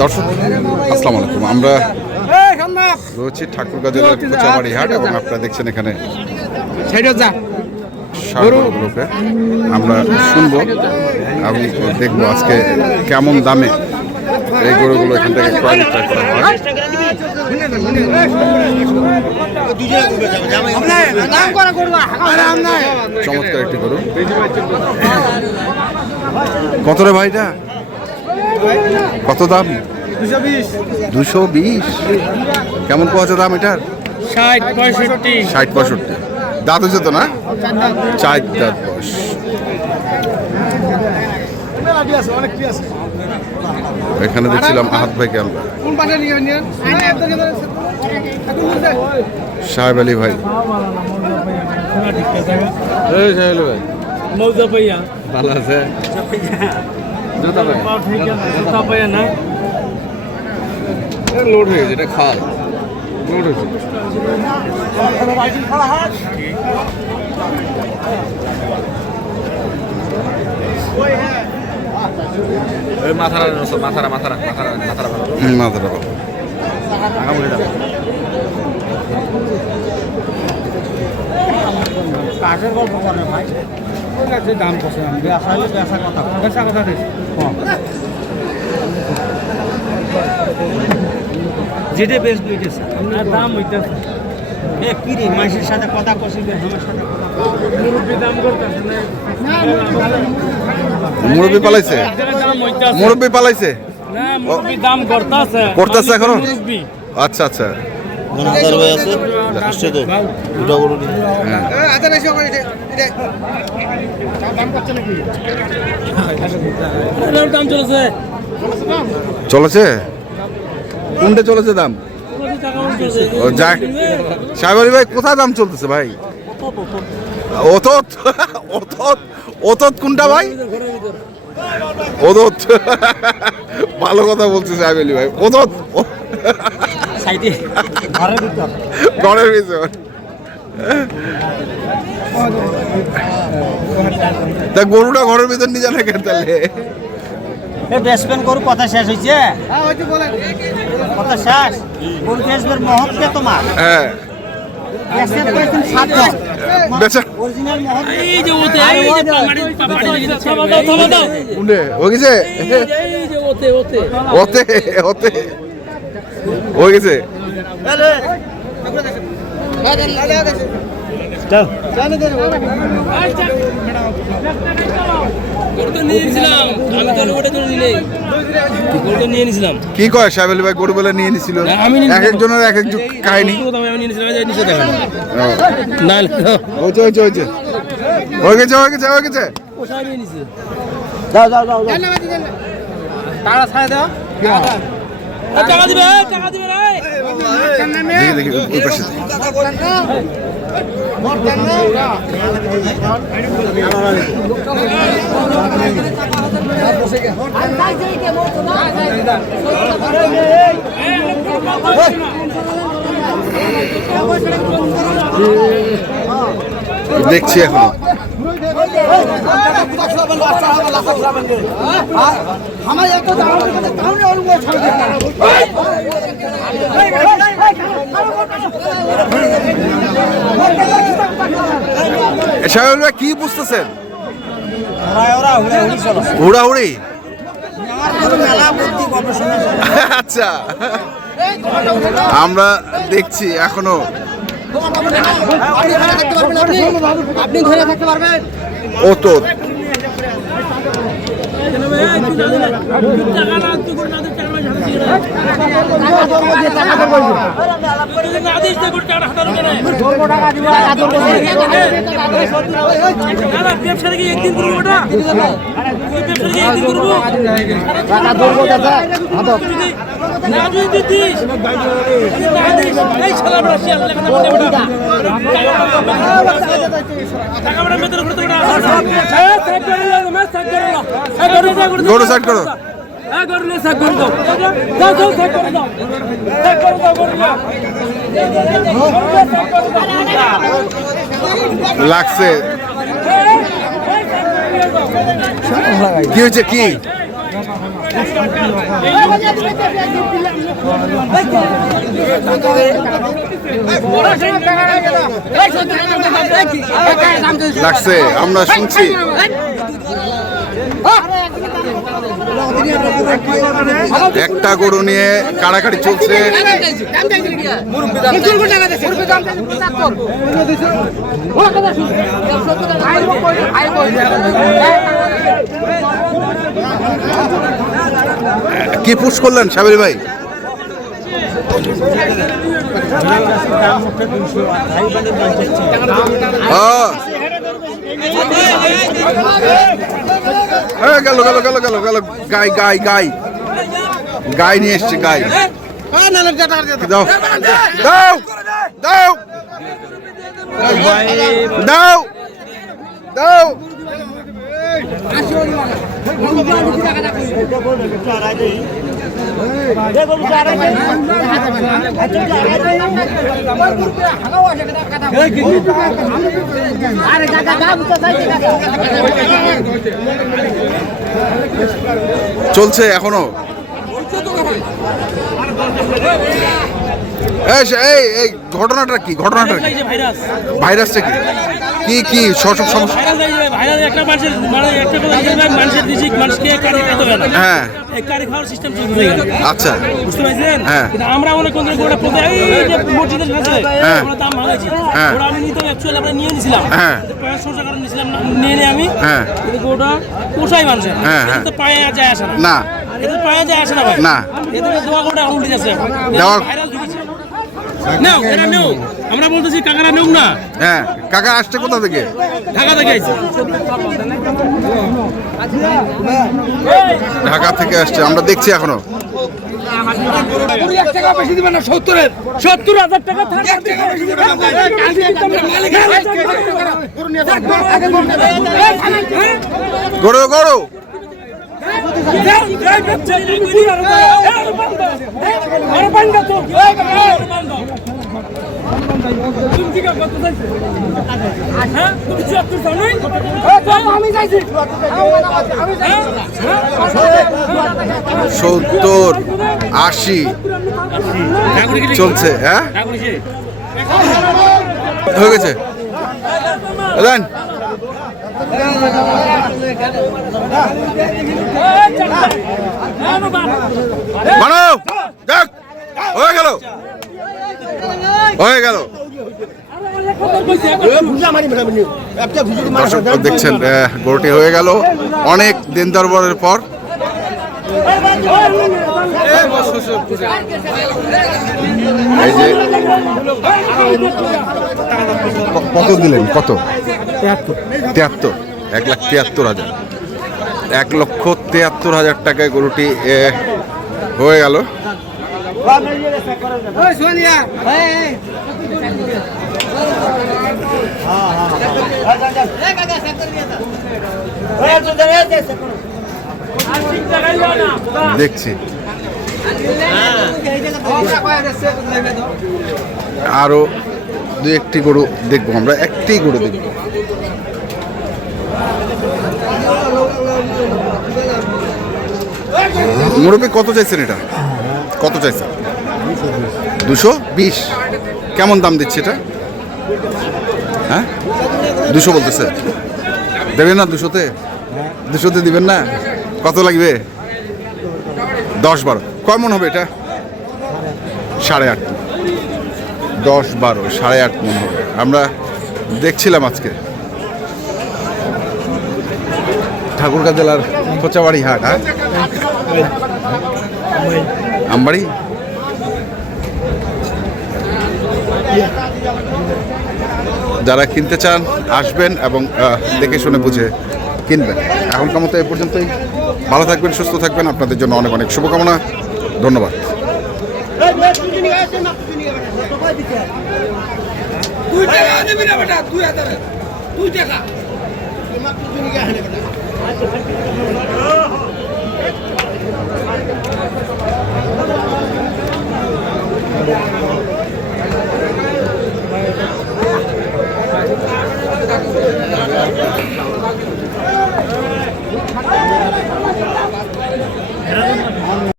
দর্শক আসসালামু আলাইকুম, আমরা রয়েছি ঠাকুরগাঁ জেলার কোচাবাড়ি হাট এবং আপনারা দেখছেন এখানে ষাঁড়গুলোকে আমরা শুনবো এবং দেখবো আজকে কেমন দামে এই গরুগুলো এখান থেকে ক্রয় বিক্রয় করা হয়। চমৎকার একটি গরু। কত রে ভাইটা, কত দাম? 220। কেমন পাওয়া দাম এটার? 60-65। দাঁত হচ্ছে তো না? 4 দাঁত বয়স। এখানে দেখছিলাম আহাত ভাইকে আমরা, সাহেব আলী ভাই। ভালো আছে? লোড হয়ে গেছে, এটা খাল লোড হয়েছে। মাথারা ভালো। কাজের গল্প করে ভাই, দাম কষে বেসা কথা যেটা বেশ বুঝেছে দাম হইতেছে। কি রে মাসের সাথে কথা কষিবে, আমার সাথে মুরব্বী দাম করতেছে না। মুরব্বী পালাইছে, মুরব্বী পালাইছে না, মুরব্বী দাম করতেছে এখনো। আচ্ছা আচ্ছা, চলেছে কোনটা চলেছে দাম? যাক সাহেব আলী ভাই, কোথায় দাম চলতেছে ভাই? ওতত কোনটা ভাই? ওদত। ভালো কথা বলছে সাহেব আলী ভাই। ওদত ঘরের ভিতর। তা গরুটা ঘরের ভিতর নিয়ে জানা কেন তাহলে? বেসবেন গরু কথা শেষ হয়েছে, কথা শেষ। গরু বেসবের মহৎ কে তোমার? হ্যাঁ কি কয় সাহেব আলী ভাই? গরু বলে নিয়ে নিছিল, এক একজনের এক এক কাহিনী। দেখছি এখন কি বুঝতেছেন? হুড়াহুড়ি। আচ্ছা, আমরা দেখছি এখনো। আপনি ধরে থাকতে পারবেন? ও তো গরু সাইড করো। লাগছে কি হয়েছে কি? লাগছে, আমরা শুনছি। একটা গরু নিয়ে কাড়াকাড়ি চলছে। কি পুশ করলেন সাবির ভাই? গেল গেল গেল গেল গেল গাই গাই গাই গাই নিয়ে এসছে গাই। দাও দাও দাও দাও দাও। চলছে এখনো। এই ঘটনাটা কি? ঘটনাটা কি? ভাইরাসটা কি? কি কি সমস্যা? হ্যাঁ আচ্ছা বুঝতে পারছেন। হ্যাঁ আমরা অনেক মসজিদের কাছে দাম ভাঙাইছি, আমি নিতে অ্যাকচুয়ালি আমরা নিয়ে নিয়েছিলাম, 500 টাকা নিয়েছিলাম, নিয়ে আমি কিন্তু গোটা পোষাই মানুষের তো পায়ে যায় আসে না, এতে পায়ে যায় আসে না ভাই, না এতে দোয়া গোটা উল্টে যাচ্ছে। ভাইরাস ঢুকেছে নাও, এরা নেও, আমরা বলতেছি কাকারা নেও না। হ্যাঁ কাকা আসছে কোথা থেকে? ঢাকা থেকে আইছে। ঢাকা থেকে আসছে, আমরা দেখছি এখনো। 70,000 টাকা গরু গরু সত্তর 80 চলছে। হ্যাঁ হয়ে গেছে। বানাও দেখ, হয়ে গেল হয়ে গেল। দর্শক দেখছেন গরুটি হয়ে গেল অনেক দিন দরবারের পর। এই যে কত দিলেন? কত? 73, 1,73,000, 1,73,000 টাকায় গরুটি হয়ে গেল। দেখছি আরো দু একটি গরু দেখবো, আমরা একটি গরু দেখবো। মুরব্বী কত চাইছেন এটা? কত চাইছেন? 220। কেমন দাম দিচ্ছে এটা? হ্যাঁ 200 বলতেছে। দেবেন না 200-তে? 200-তে দিবেন না? কত লাগবে? 10-12। কয় মন হবে এটা? 8.5। 10-12 8.5 মন হবে। আমরা দেখছিলাম আজকে ঠাকুরগাঁ জেলার কোচাবাড়ি হাট। হ্যাঁ আমবাড়ি। যারা কিনতে চান আসবেন এবং দেখে শুনে বুঝে কিনবেন। এখনকার মতো এ পর্যন্তই। ভালো থাকবেন, সুস্থ থাকবেন। আপনাদের জন্য অনেক অনেক শুভকামনা। ধন্যবাদ।